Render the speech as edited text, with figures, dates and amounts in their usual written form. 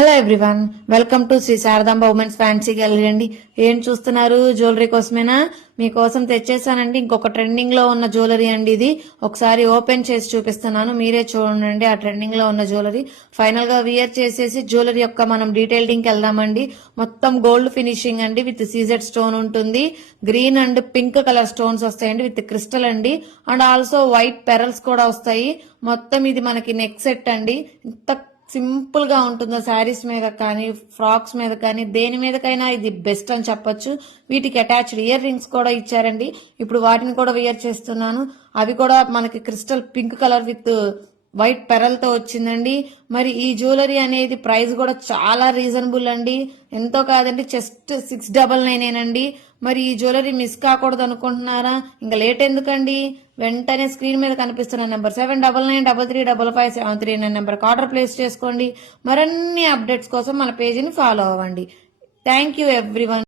Hello everyone, welcome to Shri Saradamba women's fancy gallery అండి. ఏం చూస్తున్నారు? జ్యువెలరీ కోసమేనా? మీకోసం తెచ్చేసానండి ఇంకొక ట్రెండింగ్ లో ఉన్న జ్యువెలరీ అండి. ఇది ఒకసారి ఓపెన్ చేసి చూపిస్తున్నాను, మీరే చూడండి. ఆ ట్రెండింగ్ లో ఉన్న జ్యువెలరీ ఫైనల్ గా వియర్ చేసేసి జ్యువెలరీ యొక్క మనం డీటెయిలింగ్ కి వెళ్దామండి. మొత్తం గోల్డ్ ఫినిషింగ్ అండి, విత్ సీజెడ్ స్టోన్ ఉంటుంది. Green and pink colour stones వస్తాయండి విత్ క్రిస్టల్ అండి. అండ్ ఆల్సో వైట్ పెరల్స్ కూడా వస్తాయి. మొత్తం ఇది మనకి నెక్ సెట్ అండి. ఇంత సింపుల్ గా ఉంటుందో శారీస్ మీద కానీ ఫ్రాక్స్ మీద కానీ దేని మీదకైనా ఇది బెస్ట్ అని చెప్పొచ్చు. వీటికి అటాచ్డ్ ఇయర్ రింగ్స్ కూడా ఇచ్చారండి. ఇప్పుడు వాటిని కూడా వియర్ చేస్తున్నాను. అవి కూడా మనకి crystal pink colour with white pearl తో వచ్చిందండి. మరి ఈ జ్యువెలరీ అనేది ప్రైస్ కూడా చాలా రీజనబుల్ అండి. ఎంతో కాదండి, జస్ట్ 699 అండి. మరి ఈ జ్యువెలరీ మిస్ కాకూడదు అనుకుంటున్నారా? ఇంకా లేట్ ఎందుకండి, వెంటనే స్క్రీన్ మీద కనిపిస్తున్న నెంబర్ 7993355739 నెంబర్కి ఆర్డర్ ప్లేస్ చేసుకోండి. మరిన్ని అప్డేట్స్ కోసం మన పేజీని ఫాలో అవ్వండి. Thank you everyone.